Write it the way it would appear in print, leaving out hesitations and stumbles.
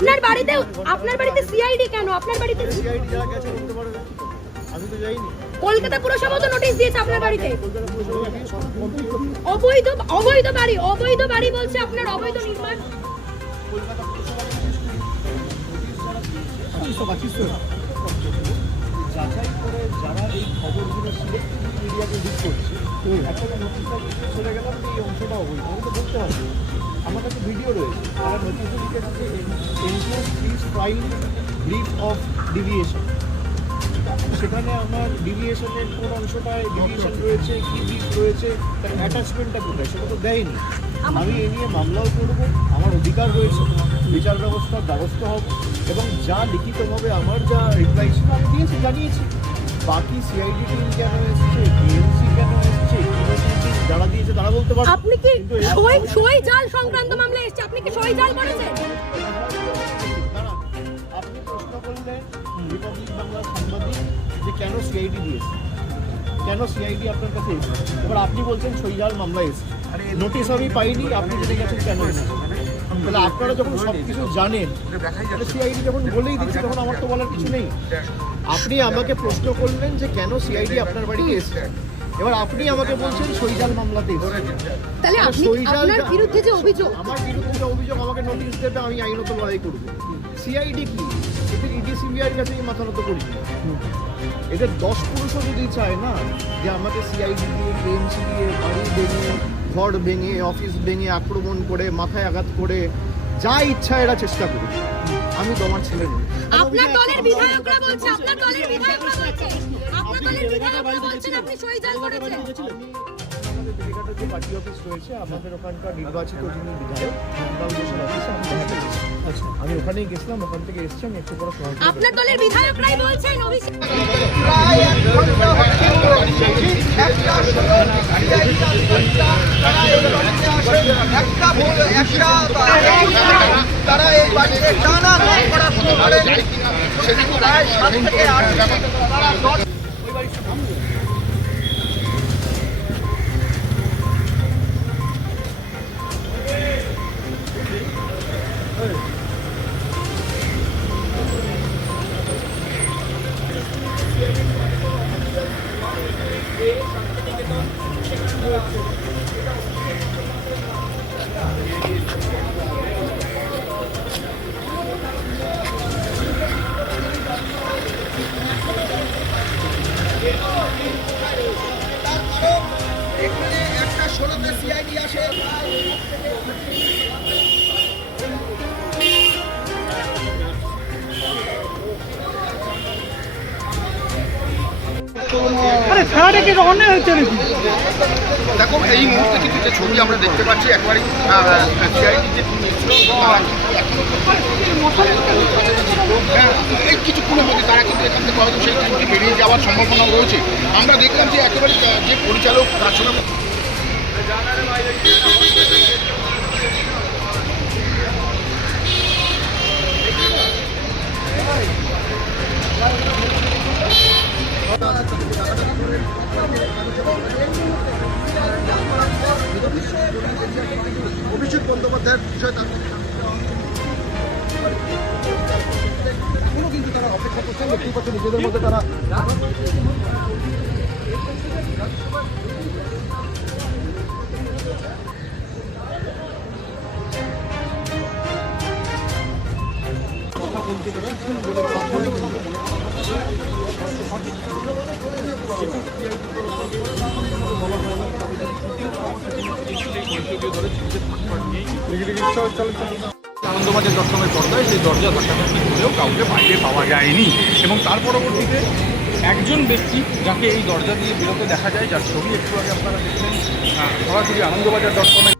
আপনার বাড়িতে সিআইডি কেন? আপনার বাড়িতে সিআইডি যারা গেছে বলতে পারবে, আমি তো যাইনি। কলকাতা পুরসভা তো নোটিশ দিয়েছে আপনার বাড়িতে। কলকাতা পুরসভা কি অবৈধ বাড়ি বলছে আপনার, অবৈধ নির্মাণ। কলকাতা পুরসভা যাচাই করে যারা এই খবরগুলো সিলেক্টিভ মিডিয়াকে লিক করছে, একটা নোটিশটা চলে গেলাম যে এই অংশটা অবৈধ, আমি তো বলতে হবে। আমার কাছে ভিডিও রয়েছে, তারা নোটিশে লিখেছে NGO please file brief of deviation. সেখানে আমার ডিভিয়েশনের কোন অংশটায় ডিভিয়েশন রয়েছে, কি ব্রিফ রয়েছে, তার অ্যাটাচমেন্টটা কোথায়, সেটা তো দেয়নি। আমি এ নিয়ে মামলাও করবো, আমার অধিকার রয়েছে, বিচার ব্যবস্থার দ্বারস্থ হব এবং যা লিখিতভাবে আমার যা রিপ্লাই ছিল আমি দিয়েছি, জানিয়েছি। বাকি সিআইডি টিম কেন এসছে, ডিএমসি কেন এসছে, যারা দিয়েছে তারা বলতে পারবে। আপনি কি সই জাল সংক্রান্ত মামলা এসছে, আপনি কি সই জাল করেছেন? আপনি প্রশ্ন করলেন রিপাবলিক বাংলার সাংবাদিক যে কেন সিআইডি দিয়েছে, কেন সিআইডি আপনার কাছে এসেছে। এবার আপনি বলছেন সই জাল মামলা এসছে, নোটিশ আমি পাইনি, আপনি জেনে গেছেন কেন এসেছে। তাহলে আপনারা যখন সব কিছু জানেন, তাহলে সিআইডি যখন বলেই দিচ্ছে তখন আমার তো বলার কিছু নেই। আপনি আমাকে প্রশ্ন করলেন যে কেন সিআইডি আপনার বাড়িতে এসেছে, এবার আপনি আমাকে বলছেন সইজাল মামলাতে এসেছে। তাহলে আপনার বিরুদ্ধে যে অভিযোগ, আমার বিরুদ্ধে যে অভিযোগ, আমাকে নোটিশ দেবে, আমি আইনত লড়াই করব। সিআইডি কি, এদের ইডি সিবিআইয়ের কাছে মাথা নত করি। এদের 10 পুরুষও যদি চায় না যে আমাকে সিআইডি দিয়ে, কেএমসি দিয়ে বাড়ি ভেঙে, ঘর ভেঙে, অফিস ভেঙে, আক্রমণ করে, মাথায় আঘাত করে, যা ইচ্ছা এরা চেষ্টা করুক, আমি তোমার ছেলে নই। আপনার দলের বিধায়করা বলছে, আপনার দলের বিধায়করা বলছেন আপনি সই জাল করেছেন। আমাদের ডেলিগেটের যে পার্টি অফিস রয়েছে, আমাদের ওখানকার নির্বাচিত যিনি বিধায়ক ফাউন্ডেশন অফিসে আমি দেখা করেছি। আচ্ছা, আমি ওখানেই গেছিলাম, ওখান থেকে এসেছি, আমি একটু বড় সহজ। আপনার দলের বিধায়করাই বলছেন অভিষেক তারা এই বাড়িতে টানা করা শুরু করে সেদিন প্রায় 7 থেকে 8 এখানে একটা 16তে সিআইডি আসে। দেখো এই মুহূর্তে কিন্তু যে ছবি আমরা দেখতে পাচ্ছি একেবারেই সিআইডি যে টিম এসেছিল এই কিছুক্ষণের মধ্যে তারা কিন্তু এখান থেকে হয়তো সেই টিমটি বেরিয়ে যাওয়ার সম্ভাবনা রয়েছে। আমরা দেখলাম যে একেবারে যে পরিচালক তার সঙ্গে অভিষেক বন্দ্যোপাধ্যায়ের বিষয় কিন্তু তারা অপেক্ষা করছেন, দেখতেই পাচ্ছেন নিজেদের মধ্যে তারা কথা বলতে আনন্দবাজার দর্শনের পর্দায় সেই দরজা ধাক্কাধাক্কি করেও কাউকে বাইরে পাওয়া যায়নি এবং তার পরবর্তীতে একজন ব্যক্তি যাকে এই দরজা দিয়ে বেরোতে দেখা যায়, যার ছবি একটু আগে আপনারা দেখলেন সরাসরি আনন্দবাজার দর্শনে।